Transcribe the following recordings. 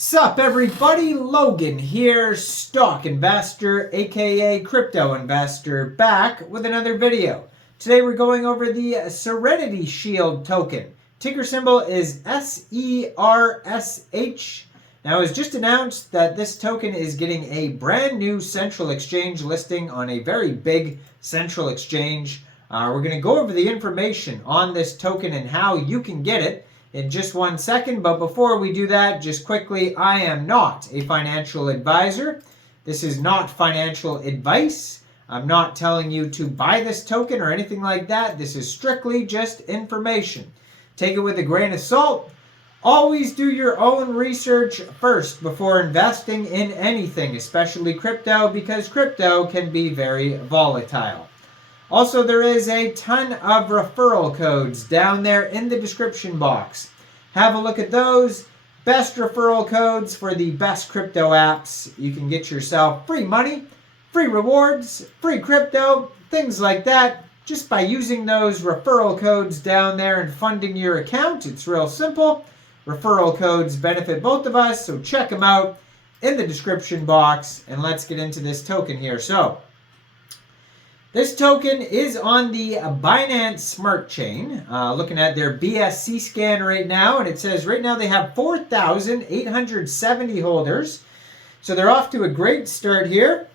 Sup everybody, Logan here, stock investor aka crypto investor, back with another video. Today we're going over the Serenity Shield token. Ticker symbol is SERSH. Now it was just announced that this token is getting a brand new central exchange listing on a very big central exchange. We're going to go over the information on this token and how you can get it in just 1 second. But before we do that, just quickly, I am not a financial advisor. This is not financial advice. I'm not telling you to buy this token or anything like that. This is strictly just information. Take it with a grain of salt. Always do your own research first before investing in anything, especially crypto, because crypto can be very volatile. Also, there is a ton of referral codes down there in the description box. Have a look at those. Best referral codes for the best crypto apps. You can get yourself free money, free rewards, free crypto, things like that, just by using those referral codes down there and funding your account. It's real simple. Referral codes benefit both of us, so check them out in the description box. And let's get into this token here. So, this token is on the Binance Smart Chain. Looking at their BSC scan right now, and it says right now they have 4,870 holders. So they're off to a great start here.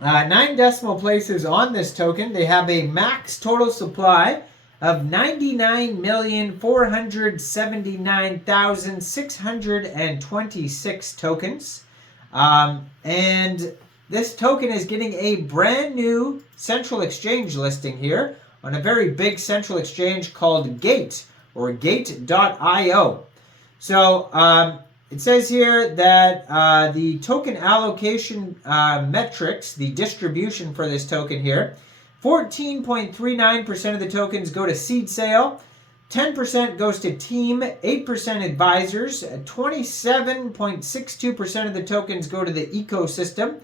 9 decimal places on this token. They have a max total supply of 99,479,626 tokens. And this token is getting a brand new central exchange listing here on a very big central exchange called Gate, or Gate.io. So it says here that the token allocation metrics, the distribution for this token here, 14.39% of the tokens go to seed sale, 10% goes to team, 8% advisors, 27.62% of the tokens go to the ecosystem,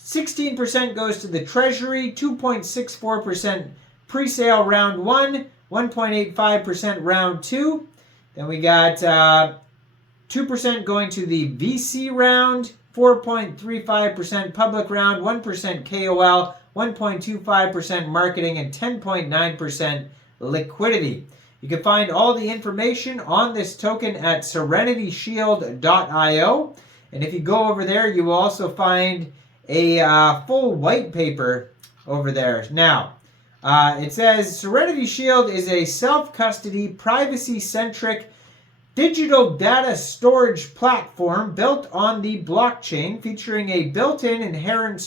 16% goes to the treasury, 2.64% pre-sale round 1, 1.85% round 2. Then we got 2% going to the VC round, 4.35% public round, 1% KOL, 1.25% marketing, and 10.9% liquidity. You can find all the information on this token at serenityshield.io. And if you go over there, you will also find a full white paper over there. Now, it says Serenity Shield is a self-custody, privacy-centric digital data storage platform built on the blockchain, featuring a built-in inheritance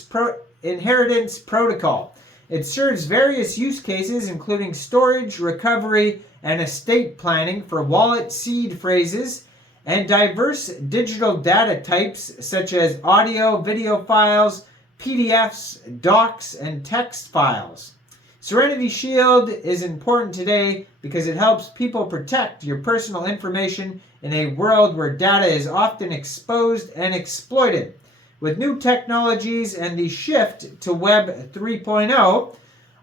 protocol. It serves various use cases, including storage, recovery, and estate planning for wallet seed phrases, and diverse digital data types such as audio, video files, PDFs, docs, and text files. Serenity Shield is important today because it helps people protect your personal information in a world where data is often exposed and exploited. With new technologies and the shift to Web 3.0,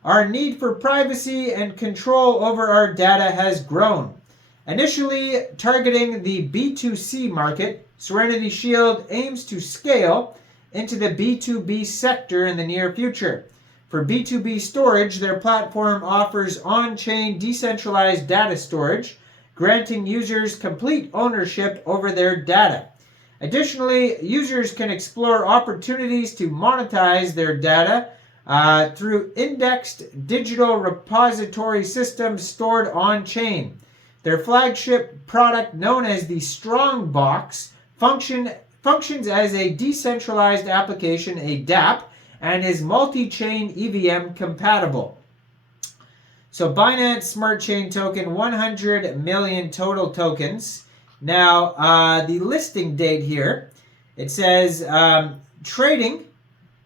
our need for privacy and control over our data has grown. Initially targeting the B2C market, Serenity Shield aims to scale into the B2B sector in the near future. For B2B storage, their platform offers on-chain decentralized data storage, granting users complete ownership over their data. Additionally, users can explore opportunities to monetize their data through indexed digital repository systems stored on-chain. Their flagship product, known as the Strongbox, functions as a decentralized application, a dApp, and is multi-chain EVM compatible. So Binance Smart Chain token, 100 million total tokens. Now, the listing date here, it says trading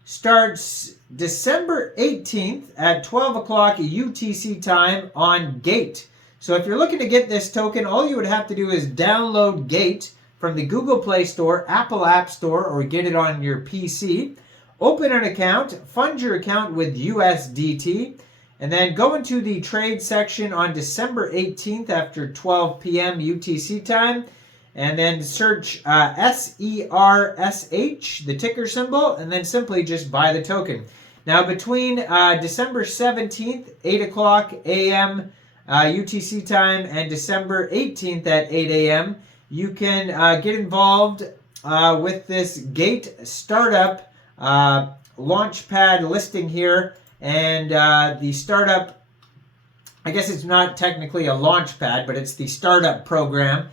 starts December 18th at 12 o'clock UTC time on Gate. So if you're looking to get this token, all you would have to do is download Gate from the Google Play Store, Apple App Store, or get it on your PC. Open an account, fund your account with USDT, and then go into the trade section on December 18th after 12 p.m. UTC time and then search SERSH, the ticker symbol, and then simply just buy the token. Now, between December 17th, 8 o'clock a.m. UTC time, and December 18th at 8 a.m., you can get involved with this Gate startup launchpad listing here. And the startup, I guess it's not technically a launchpad, but it's the startup program.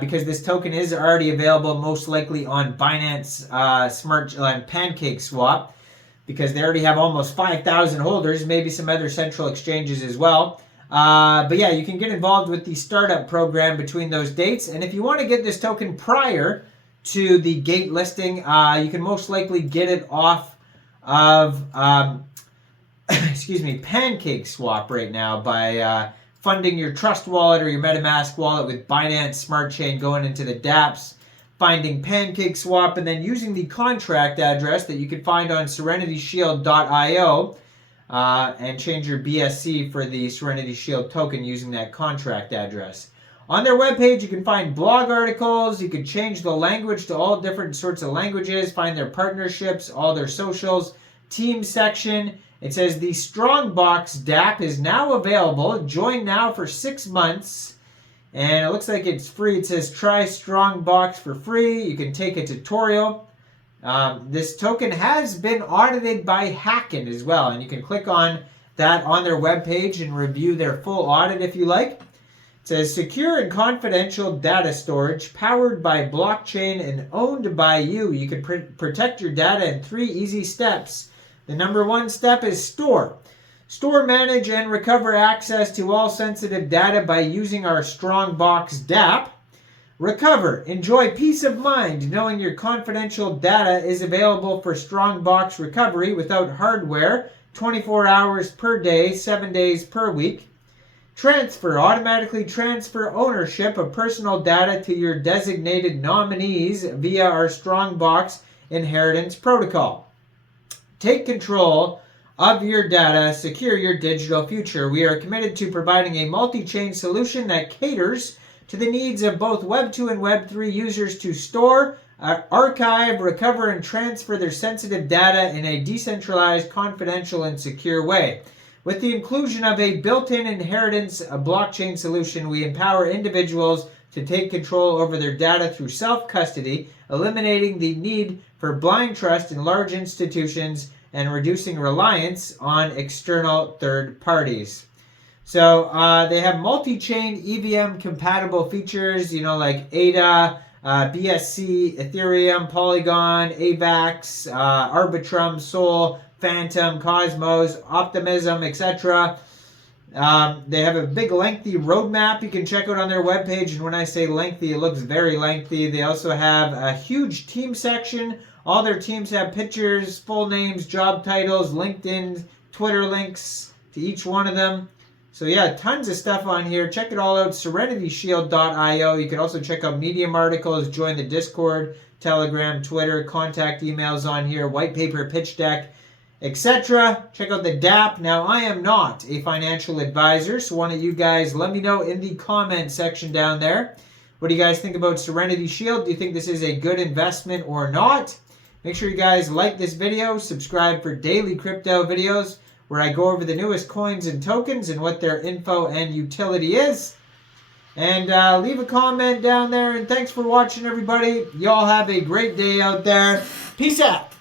Because this token is already available most likely on Binance Smart and PancakeSwap, because they already have almost 5,000 holders, maybe some other central exchanges as well. But yeah, you can get involved with the startup program between those dates. And if you want to get this token prior to the Gate listing, you can most likely get it off of PancakeSwap right now by funding your Trust wallet or your MetaMask wallet with Binance Smart Chain, going into the dApps, finding PancakeSwap, and then using the contract address that you can find on SerenityShield.io and change your BSC for the Serenity Shield token using that contract address. On their webpage, you can find blog articles. You can change the language to all different sorts of languages, find their partnerships, all their socials, team section. It says the Strongbox dApp is now available. Join now for 6 months. And it looks like it's free. It says try Strongbox for free. You can take a tutorial. This token has been audited by Hacken as well. And you can click on that on their webpage and review their full audit if you like. It says secure and confidential data storage powered by blockchain and owned by you. You can protect your data in 3 easy steps. The number 1 step is store. Store, manage, and recover access to all sensitive data by using our Strongbox dApp. Recover. Enjoy peace of mind knowing your confidential data is available for Strongbox recovery without hardware, 24 hours per day, 7 days per week. Transfer. Automatically transfer ownership of personal data to your designated nominees via our Strongbox inheritance protocol. Take control of your data, secure your digital future. We are committed to providing a multi-chain solution that caters to the needs of both Web2 and Web3 users to store, archive, recover, and transfer their sensitive data in a decentralized, confidential, and secure way. With the inclusion of a built-in inheritance blockchain solution, we empower individuals to take control over their data through self-custody, eliminating the need for blind trust in large institutions and reducing reliance on external third parties. So they have multi-chain EVM compatible features, like ADA, BSC, Ethereum, Polygon, AVAX, Arbitrum, Sol, Phantom, Cosmos, Optimism, etc. They have a big lengthy roadmap you can check out on their webpage, and when I say lengthy, it looks very lengthy. They also have a huge team section. All their teams have pictures, full names, job titles, LinkedIn, Twitter links to each one of them. So yeah, tons of stuff on here. Check it all out, SerenityShield.io. You can also check out Medium articles, join the Discord, Telegram, Twitter, contact emails on here, white paper, pitch deck, etc. Check out the dApp. Now, I am not a financial advisor, so one of you guys let me know in the comment section down there. What do you guys think about Serenity Shield? Do you think this is a good investment or not? Make sure you guys like this video, subscribe for daily crypto videos where I go over the newest coins and tokens and what their info and utility is. And leave a comment down there. And thanks for watching, everybody. Y'all have a great day out there. Peace out.